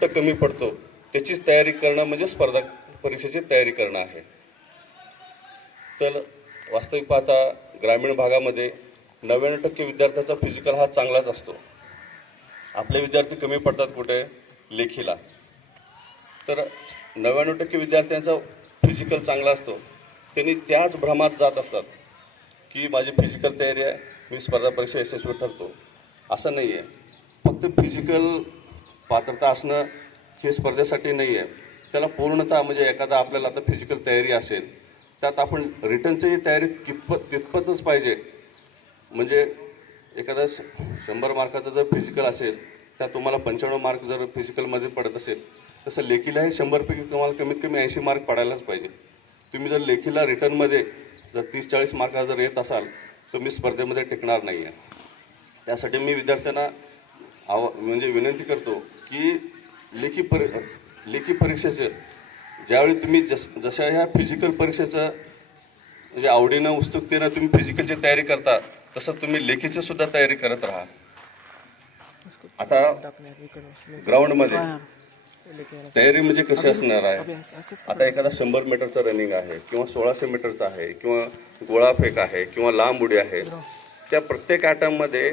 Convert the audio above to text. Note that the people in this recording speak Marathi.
कुठं कमी पडतो त्याचीच तयारी करणं म्हणजे स्पर्धा परीक्षेची तयारी करणं आहे. तर वास्तविक पाहता ग्रामीण भागामध्ये 99% विद्यार्थ्यांचा फिजिकल हा चांगलाच असतो. आपले विद्यार्थी कमी पडतात कुठे? लेखीला. तर 99% विद्यार्थ्यांचा फिजिकल चांगला असतो. त्यांनी त्याच भ्रमात जात असतात की माझी फिजिकल तयारी आहे, मी स्पर्धा परीक्षा यशस्वी ठरतो. असं नाही आहे. फक्त फिजिकल पात्रता असणं हे स्पर्धेसाठी नाही आहे. त्याला पूर्णतः म्हणजे एखादा आपल्याला आता फिजिकल तयारी असेल त्यात आपण रिटर्नची तयारी तितपतच पाहिजे. म्हणजे एखादा 100 मार्काचा जर फिजिकल असेल त्यात तुम्हाला 95 मार्क जर फिजिकलमध्ये पडत असेल तसं लेखीलाही 100पैकी तुम्हाला कमीत कमी 80 मार्क पडायलाच पाहिजे. तुम्ही जर लेखीला रिटर्नमध्ये जर 30-40 मार्का जर येत असाल तर मी स्पर्धेमध्ये टिकणार नाही आहे. त्यासाठी मी विद्यार्थ्यांना म्हणजे विनंती करतो की लेखी परीक्षेचं ज्यावेळी तुम्ही जशा ह्या फिजिकल परीक्षेचं म्हणजे आवडीनं उत्सुकतेनं तुम्ही फिजिकलची तयारी करता तसं तुम्ही लेखीची सुद्धा तयारी करत राहा. आता ग्राउंडमध्ये तयारी म्हणजे कशी असणार आहे? आता एखादा 100 मीटरचं रनिंग आहे किंवा 1600 मीटरचं आहे किंवा गोळाफेक आहे किंवा लांब उडी आहे. त्या प्रत्येक आयटममध्ये